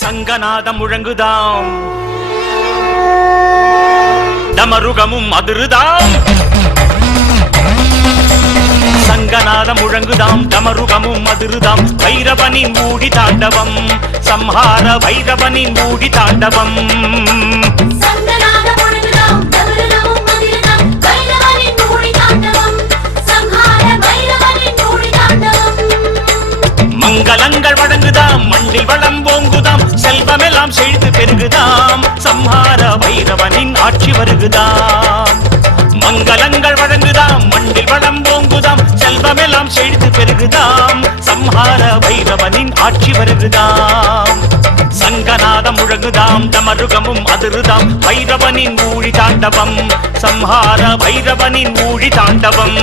சங்கநாதம் முழங்குதாம், டமருகமும் அதிருதாம். சங்கநாதம் முழங்குதாம், டமருகமும் அதிருதாம். பைரவனின் மூடி தாண்டவம், சம்ஹார பைரவனின் மூடி தாண்டவம். மங்களங்கள் வழங்குதாம், மண்ணில் வளம் ஓங்குதாம். செல்வமெல்லாம் செழித்து பெருகுதாம், சம்ஹார பைரவனின் ஆட்சி வருகுதாம். மங்களங்கள் வழங்குதாம், மண்ணில் வளம் ஓங்குதாம். செல்வமெல்லாம் செழித்து பெருகுதாம், சம்ஹார பைரவனின் ஆட்சி வருகுதாம். சங்கநாதம் முழங்குதாம், டமருகமும் அதிருதாம். பைரவனின் ஊழி தாண்டவம், சம்ஹார பைரவனின் ஊழி தாண்டவம்.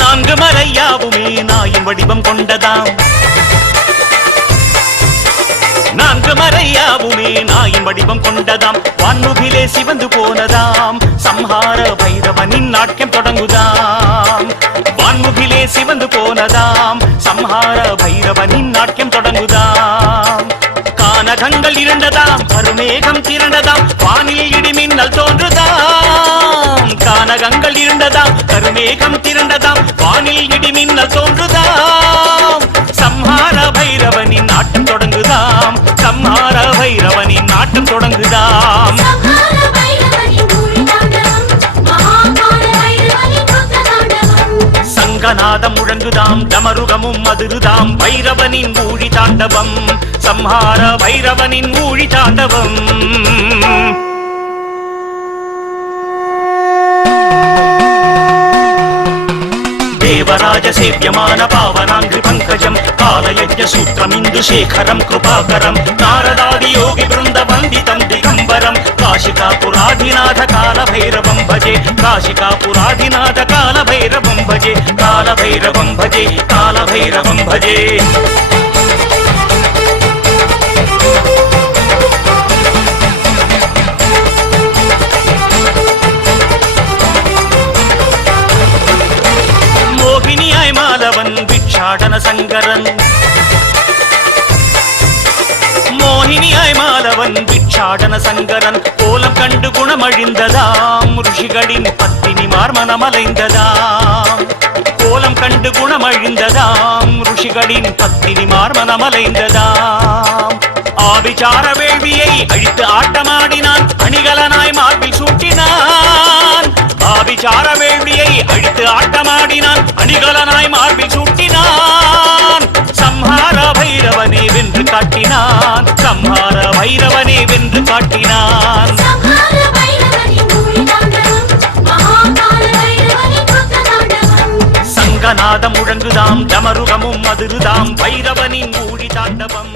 நான்கு மறையாவுமே நாயின் வடிவம் கொண்டதாம், நான்கு மறையாவுமே நாயின் வடிவம் கொண்டதாம். வான்முகிலே சிவந்து போனதாம், சம்ஹார பைரவனின் நாட்டியம் தொடங்குதாம். வான்முகிலே சிவந்து போனதாம், சம்ஹார பைரவனின் நாட்டியம் தொடங்குதாம். கானகங்கள் இரண்டதாம், கருமேகம் திரண்டதாம். வானில் இடிமின்னல் தோன்றுதாம். கானகங்கள் இருண்டதாம், கருமேகம் திரண்டதாம். வானில் இடிமின்னல் தோன்றுதாம். சம்ஹார பைரவனின் நாட்டம் தொடங்குதாம், சம்ஹார பைரவனின் நாட்டம் தொடங்குதாம். சங்கநாதம் முழங்குதாம், டமருகமும் அதிருதாம். பைரவனின் ஊழி தாண்டவம், சம்ஹார பைரவனின் ஊழி தாண்டவம். தேவராஜ சேவியமான பாவனாங்கிரி பங்கஜம், காலயஜ்ஞ சூத்திரம் இந்து சேகரம் கிருபாகரம். நாரதாதி யோகி பிருந்த வந்திதம் திகம்பரம். காஷிகா புராதிநாத கால பைரவம் பஜே, காஷிகா புராதிநாத கால பைரவம் பஜே, கால பைரவம் பஜே, கால பைரவம் பஜே. மோகினியாய் மாலவன் பிட்சாடன சங்கரன், மோகினியாய் மாலவன் பிட்சாடன சங்கரன். கோலம் கண்டு குணமழிந்ததாம், ருஷிகளின் பத்தினிமார் மனமலைந்ததாம். கோலம் கண்டு குணமழிந்ததாம், ருஷிகளின் பத்தினிமார் மனமலைந்ததாம். ஆவிச்சார வேள்வியை அழித்து ஆட்டமாடினான், அணிகலனாய் மார்பில் சூட்டினான். ஆவிச்சார வேள்வியை அழித்து ஆட்டமாடினான், அணிகலனாய் மார்பில் சூட்டினான். சம்ஹார பைரவனே வென்று காட்டினான், சம்ஹார பைரவனே வென்று காட்டினான். சங்கநாதம் முழங்குதாம், டமருகமும் அதிருதாம். பைரவனின் ஊழி தாண்டவம்.